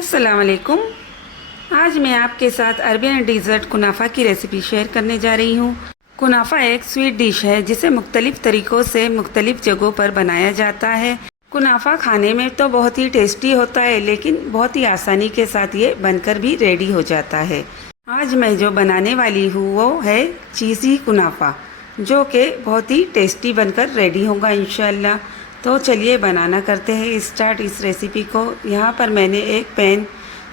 अस्सलाम वालेकुम। आज मैं आपके साथ अरबियन डिज़र्ट कुनाफा की रेसिपी शेयर करने जा रही हूँ। कुनाफा एक स्वीट डिश है जिसे मुख्तलिफ तरीक़ों से मुख्तलिफ जगहों पर बनाया जाता है। कुनाफा खाने में तो बहुत ही टेस्टी होता है, लेकिन बहुत ही आसानी के साथ ये बनकर भी रेडी हो जाता है। आज मैं जो बनाने वाली हूँ वो है चीज़ी कुनाफा, जो कि बहुत ही टेस्टी बनकर रेडी होगा इंशाअल्लाह। तो चलिए बनाना करते हैं स्टार्ट इस रेसिपी को। यहाँ पर मैंने एक पैन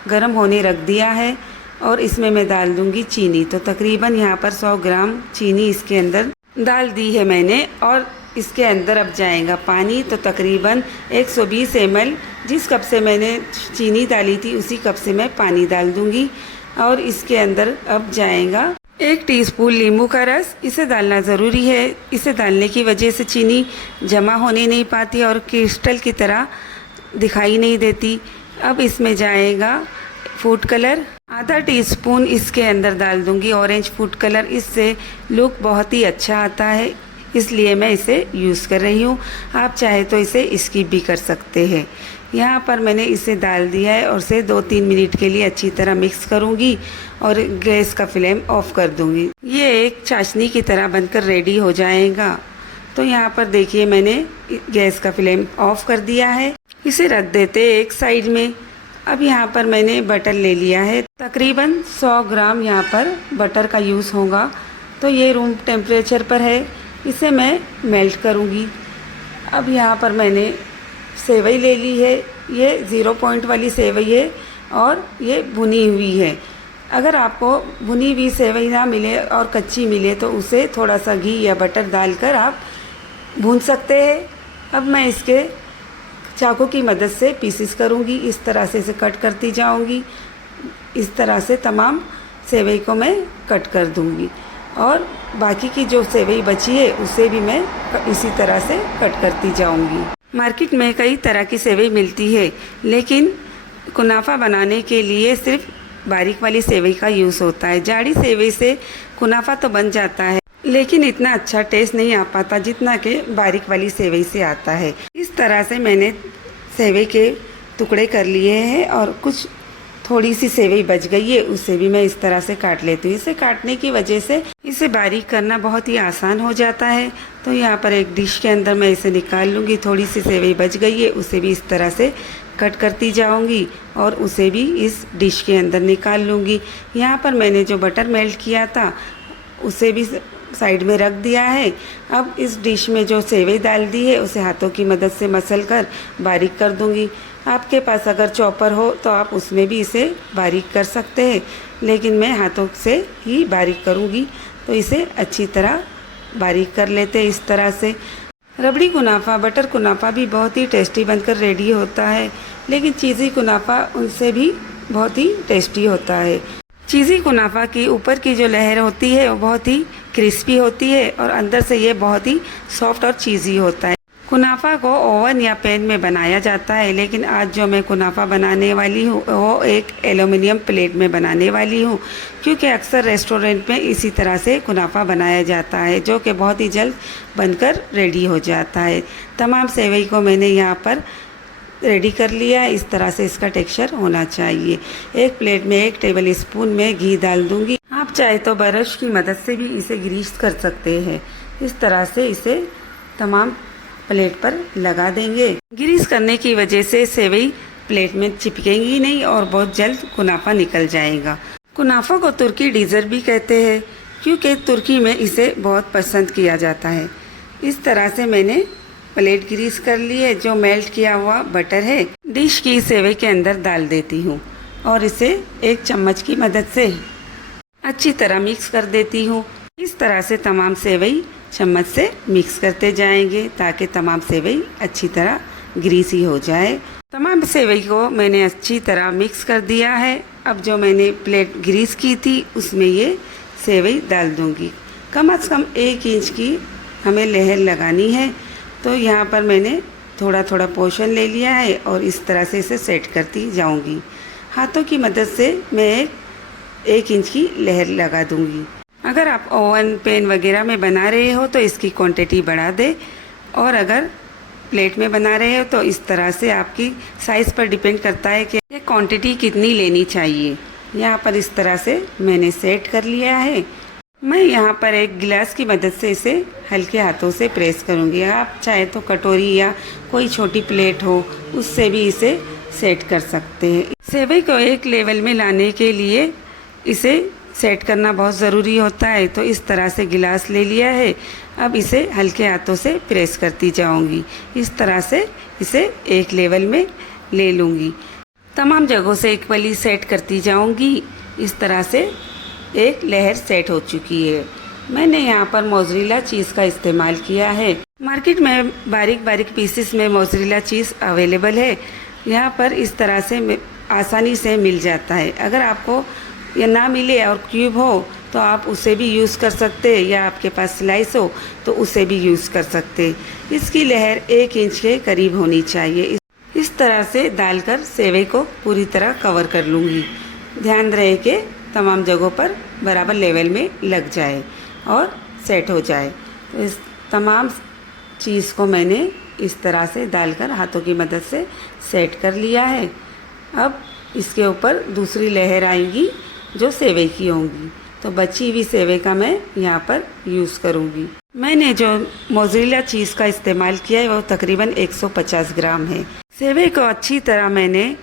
गरम होने रख दिया है और इसमें मैं डाल दूँगी चीनी। तो तकरीबन यहाँ पर 100 ग्राम चीनी इसके अंदर डाल दी है मैंने, और इसके अंदर अब जाएगा पानी। तो तकरीबन 120 ml, जिस कप से मैंने चीनी डाली थी उसी कप से मैं पानी डाल दूँगी। और इसके अंदर अब जाएगा 1 टीस्पून नींबू का रस। इसे डालना ज़रूरी है। इसे डालने की वजह से चीनी जमा होने नहीं पाती और क्रिस्टल की तरह दिखाई नहीं देती। अब इसमें जाएगा फूड कलर, आधा टीस्पून इसके अंदर डाल दूंगी ऑरेंज फूड कलर। इससे लुक बहुत ही अच्छा आता है, इसलिए मैं इसे यूज़ कर रही हूँ। आप चाहे तो इसे स्किप भी कर सकते हैं। यहाँ पर मैंने इसे डाल दिया है और इसे 2-3 मिनट के लिए अच्छी तरह मिक्स करूँगी और गैस का फ्लेम ऑफ कर दूँगी। ये एक चाशनी की तरह बनकर रेडी हो जाएगा। तो यहाँ पर देखिए मैंने गैस का फ्लेम ऑफ कर दिया है। इसे रख देते एक साइड में। अब यहाँ पर मैंने बटर ले लिया है, तकरीबन 100 ग्राम यहाँ पर बटर का यूज़ होगा। तो ये रूम टेम्परेचर पर है, इसे मैं मेल्ट करूँगी। अब यहाँ पर मैंने सेवई ले ली है, ये 0 पॉइंट वाली सेवई है और ये भुनी हुई है। अगर आपको भुनी हुई सेवई ना मिले और कच्ची मिले तो उसे थोड़ा सा घी या बटर डालकर आप भून सकते हैं। अब मैं इसके चाकू की मदद से पीसेस करूँगी। इस तरह से इसे कट करती जाऊँगी। इस तरह से तमाम सेवई को मैं कट कर दूँगी और बाकी की जो सेवई बची है उसे भी मैं इसी तरह से कट करती जाऊँगी। मार्केट में कई तरह की सेवई मिलती है, लेकिन कुनाफा बनाने के लिए सिर्फ बारीक वाली सेवई का यूज़ होता है। जाड़ी सेवई से कुनाफा तो बन जाता है, लेकिन इतना अच्छा टेस्ट नहीं आ पाता जितना कि बारीक वाली सेवई से आता है। इस तरह से मैंने सेवई के टुकड़े कर लिए हैं और कुछ थोड़ी सी सेवई बच गई है, उसे भी मैं इस तरह से काट लेती हूँ। इसे काटने की वजह से इसे बारीक करना बहुत ही आसान हो जाता है। तो यहाँ पर एक डिश के अंदर मैं इसे निकाल लूँगी। थोड़ी सी सेवई बच गई है, उसे भी इस तरह से कट करती जाऊँगी और उसे भी इस डिश के अंदर निकाल लूँगी। यहाँ पर मैंने जो बटर मेल्ट किया था उसे भी साइड में रख दिया है। अब इस डिश में जो सेवई डाल दी है उसे हाथों की मदद से मसल कर बारीक कर दूँगी। आपके पास अगर चॉपर हो तो आप उसमें भी इसे बारीक कर सकते हैं, लेकिन मैं हाथों से ही बारीक करूँगी। तो इसे अच्छी तरह बारीक कर लेते हैं इस तरह से। रबड़ी कुनाफा, बटर कुनाफा भी बहुत ही टेस्टी बनकर रेडी होता है, लेकिन चीज़ी कुनाफा उनसे भी बहुत ही टेस्टी होता है। चीज़ी कुनाफा की ऊपर की जो लेयर होती है वो बहुत ही क्रिस्पी होती है और अंदर से ये बहुत ही सॉफ्ट और चीज़ी होता है। कुनाफा को ओवन या पैन में बनाया जाता है, लेकिन आज जो मैं कुनाफा बनाने वाली हूँ वो एक एल्युमिनियम प्लेट में बनाने वाली हूँ, क्योंकि अक्सर रेस्टोरेंट में इसी तरह से कुनाफा बनाया जाता है, जो कि बहुत ही जल्द बनकर रेडी हो जाता है। तमाम सेवई को मैंने यहाँ पर रेडी कर लिया है। इस तरह से इसका टेक्सचर होना चाहिए। एक प्लेट में 1 टेबल स्पून में घी डाल दूँगी। आप चाहे तो ब्रश की मदद से भी इसे ग्रीस कर सकते हैं। इस तरह से इसे तमाम प्लेट पर लगा देंगे। ग्रीस करने की वजह से सेवई प्लेट में चिपकेंगी नहीं और बहुत जल्द कुनाफा निकल जाएगा। कुनाफा को तुर्की डिज़र्ट भी कहते हैं, क्योंकि तुर्की में इसे बहुत पसंद किया जाता है। इस तरह से मैंने प्लेट ग्रीस कर ली है। जो मेल्ट किया हुआ बटर है डिश की सेवई के अंदर डाल देती हूँ और इसे एक चम्मच की मदद से अच्छी तरह मिक्स कर देती हूँ। इस तरह से तमाम सेवई चम्मच से मिक्स करते जाएंगे ताकि तमाम सेवई अच्छी तरह ग्रीसी हो जाए। तमाम सेवई को मैंने अच्छी तरह मिक्स कर दिया है। अब जो मैंने प्लेट ग्रीस की थी उसमें ये सेवई डाल दूंगी। कम से कम 1 इंच की हमें लेयर लगानी है। तो यहाँ पर मैंने थोड़ा थोड़ा पोर्शन ले लिया है और इस तरह से इसे सेट करती जाऊंगी। हाथों की मदद से मैं 1 इंच की लेयर लगा दूंगी। अगर आप ओवन पैन वगैरह में बना रहे हो तो इसकी क्वांटिटी बढ़ा दें, और अगर प्लेट में बना रहे हो तो इस तरह से आपकी साइज़ पर डिपेंड करता है कि ये क्वांटिटी कितनी लेनी चाहिए। यहाँ पर इस तरह से मैंने सेट कर लिया है। मैं यहाँ पर एक गिलास की मदद से इसे हल्के हाथों से प्रेस करूँगी। आप चाहे तो कटोरी या कोई छोटी प्लेट हो उससे भी इसे सेट कर सकते हैं। सेवई को एक लेवल में लाने के लिए इसे सेट करना बहुत ज़रूरी होता है। तो इस तरह से गिलास ले लिया है। अब इसे हल्के हाथों से प्रेस करती जाऊंगी। इस तरह से इसे एक लेवल में ले लूँगी। तमाम जगहों से इक्वली सेट करती जाऊंगी। इस तरह से एक लेयर सेट हो चुकी है। मैंने यहाँ पर मोज़रेला चीज़ का इस्तेमाल किया है। मार्केट में बारीक बारीक पीसेस में मोज़रेला चीज़ अवेलेबल है। यहाँ पर इस तरह से आसानी से मिल जाता है। अगर आपको या ना मिले और क्यूब हो तो आप उसे भी यूज़ कर सकते हैं, या आपके पास स्लाइस हो तो उसे भी यूज़ कर सकते। इसकी लेयर 1 इंच के करीब होनी चाहिए। इस तरह से डालकर सेवई को पूरी तरह कवर कर लूँगी। ध्यान रहे कि तमाम जगहों पर बराबर लेवल में लग जाए और सेट हो जाए। तो इस तमाम चीज़ को मैंने इस तरह से डालकर हाथों की मदद से सेट कर लिया है। अब इसके ऊपर दूसरी लेयर आएगी जो सेवई की होंगी। तो बची हुई सेवई का मैं यहाँ पर यूज़ करूँगी। मैंने जो मोज़रेला चीज़ का इस्तेमाल किया है वो तकरीबन 150 ग्राम है। सेवई को अच्छी तरह मैंने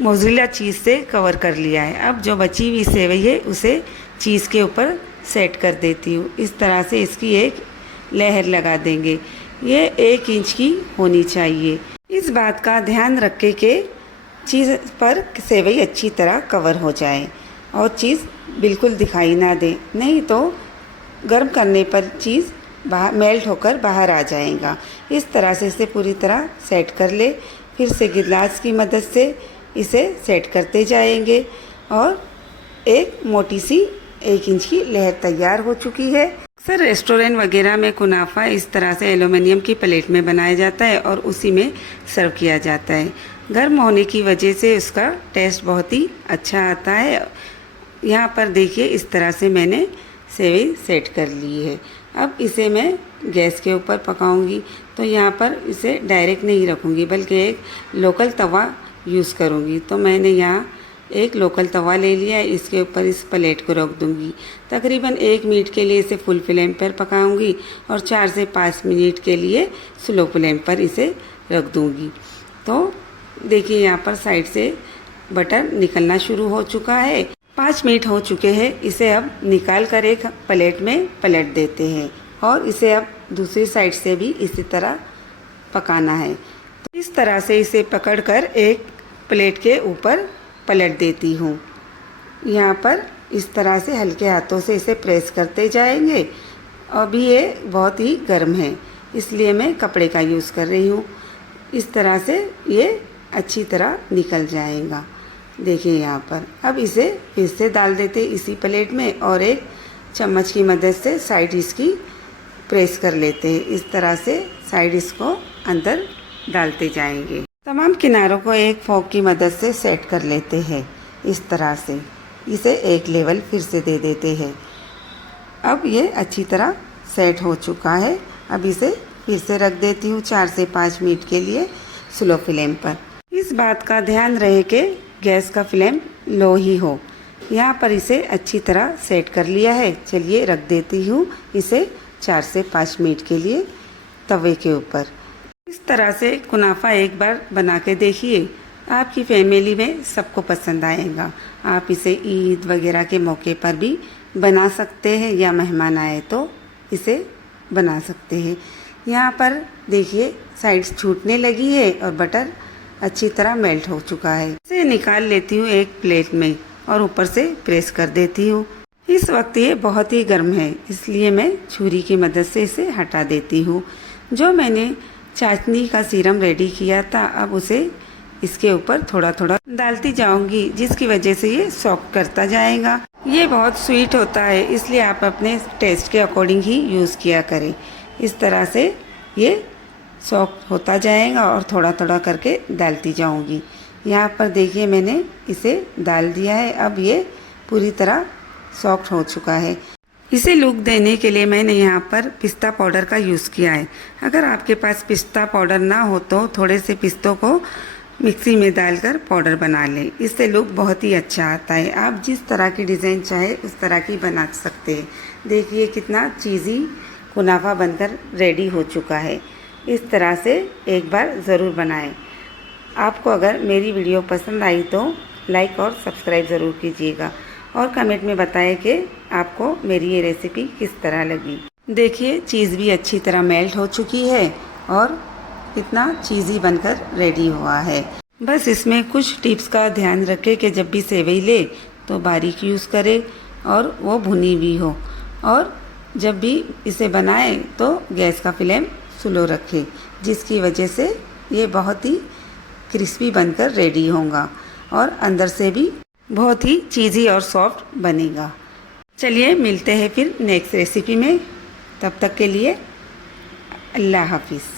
मोज़रेला चीज़ से कवर कर लिया है। अब जो बची हुई सेवई है उसे चीज़ के ऊपर सेट कर देती हूँ। इस तरह से इसकी एक लेयर लगा देंगे। ये 1 इंच की होनी चाहिए। इस बात का ध्यान रखें कि चीज़ पर सेवई अच्छी तरह कवर हो जाए और चीज़ बिल्कुल दिखाई ना दे, नहीं तो गर्म करने पर चीज़ बाहर मेल्ट होकर बाहर आ जाएगा। इस तरह से इसे पूरी तरह सेट कर ले। फिर से गिलास की मदद से इसे सेट करते जाएंगे और एक मोटी सी 1 इंच की लेयर तैयार हो चुकी है। अक्सर रेस्टोरेंट वगैरह में कुनाफा इस तरह से एल्युमिनियम की प्लेट में बनाया जाता है और उसी में सर्व किया जाता है। गर्म होने की वजह से उसका टेस्ट बहुत ही अच्छा आता है। यहाँ पर देखिए इस तरह से मैंने सेवई सेट कर ली है। अब इसे मैं गैस के ऊपर पकाऊंगी। तो यहाँ पर इसे डायरेक्ट नहीं रखूँगी बल्कि एक लोकल तवा यूज़ करूँगी। तो मैंने यहाँ एक लोकल तवा ले लिया है। इसके ऊपर इस प्लेट को रख दूँगी। तकरीबन 1 मिनट के लिए इसे फुल फ्लेम पर पकाऊँगी और 4 से 5 मिनट के लिए स्लो फ्लेम पर इसे रख दूँगी। तो देखिए यहाँ पर साइड से बटर निकलना शुरू हो चुका है। 5 मिनट हो चुके हैं। इसे अब निकाल कर एक प्लेट में पलट देते हैं और इसे अब दूसरी साइड से भी इसी तरह पकाना है। तो इस तरह से इसे पकड़कर एक प्लेट के ऊपर पलट देती हूँ। यहाँ पर इस तरह से हल्के हाथों से इसे प्रेस करते जाएंगे। अभी ये बहुत ही गर्म है इसलिए मैं कपड़े का यूज़ कर रही हूँ। इस तरह से ये अच्छी तरह निकल जाएगा। देखिए यहाँ पर अब इसे फिर से डाल देते इसी प्लेट में और एक चम्मच की मदद से साइड इसकी प्रेस कर लेते हैं। इस तरह से साइड इसको अंदर डालते जाएंगे। तमाम किनारों को एक फोक की मदद से सेट कर लेते हैं। इस तरह से इसे एक लेवल फिर से दे देते हैं। अब ये अच्छी तरह सेट हो चुका है। अब इसे फिर से रख देती हूँ 4 से 5 मिनट के लिए स्लो फ्लेम पर। इस बात का ध्यान रहे कि गैस का फ्लेम लो ही हो। यहाँ पर इसे अच्छी तरह सेट कर लिया है। चलिए रख देती हूँ इसे 4 से 5 मिनट के लिए तवे के ऊपर। इस तरह से कुनाफा एक बार बना के देखिए, आपकी फैमिली में सबको पसंद आएगा। आप इसे ईद वगैरह के मौके पर भी बना सकते हैं या मेहमान आए तो इसे बना सकते हैं। यहाँ पर देखिए साइड्स छूटने लगी है और बटर अच्छी तरह मेल्ट हो चुका है। इसे निकाल लेती हूँ एक प्लेट में और ऊपर से प्रेस कर देती हूँ। इस वक्त ये बहुत ही गर्म है इसलिए मैं छुरी की मदद से इसे हटा देती हूँ। जो मैंने चाशनी का सीरम रेडी किया था अब उसे इसके ऊपर थोड़ा थोड़ा डालती जाऊंगी, जिसकी वजह से ये सॉफ्ट करता जाएगा। ये बहुत स्वीट होता है इसलिए आप अपने टेस्ट के अकॉर्डिंग ही यूज़ किया करें। इस तरह से ये सॉफ्ट होता जाएगा और थोड़ा थोड़ा करके डालती जाऊंगी। यहाँ पर देखिए मैंने इसे डाल दिया है। अब ये पूरी तरह सॉफ्ट हो चुका है। इसे लुक देने के लिए मैंने यहाँ पर पिस्ता पाउडर का यूज़ किया है। अगर आपके पास पिस्ता पाउडर ना हो तो थोड़े से पिस्तों को मिक्सी में डालकर पाउडर बना लें, इससे लुक बहुत ही अच्छा आता है। आप जिस तरह की डिज़ाइन चाहे उस तरह की बना सकते हैं। देखिए कितना चीज़ी कुनाफा बनकर रेडी हो चुका है। इस तरह से एक बार ज़रूर बनाएं। आपको अगर मेरी वीडियो पसंद आई तो लाइक और सब्सक्राइब ज़रूर कीजिएगा और कमेंट में बताएं कि आपको मेरी ये रेसिपी किस तरह लगी। देखिए चीज़ भी अच्छी तरह मेल्ट हो चुकी है और कितना चीज़ी बनकर रेडी हुआ है। बस इसमें कुछ टिप्स का ध्यान रखें कि जब भी सेवई ले तो बारीक यूज़ करें और वो भुनी भी हो, और जब भी इसे बनाएं तो गैस का फ्लेम स्लो रखें, जिसकी वजह से ये बहुत ही क्रिस्पी बनकर रेडी होगा और अंदर से भी बहुत ही चीज़ी और सॉफ्ट बनेगा। चलिए मिलते हैं फिर नेक्स्ट रेसिपी में। तब तक के लिए अल्लाह हाफिज़।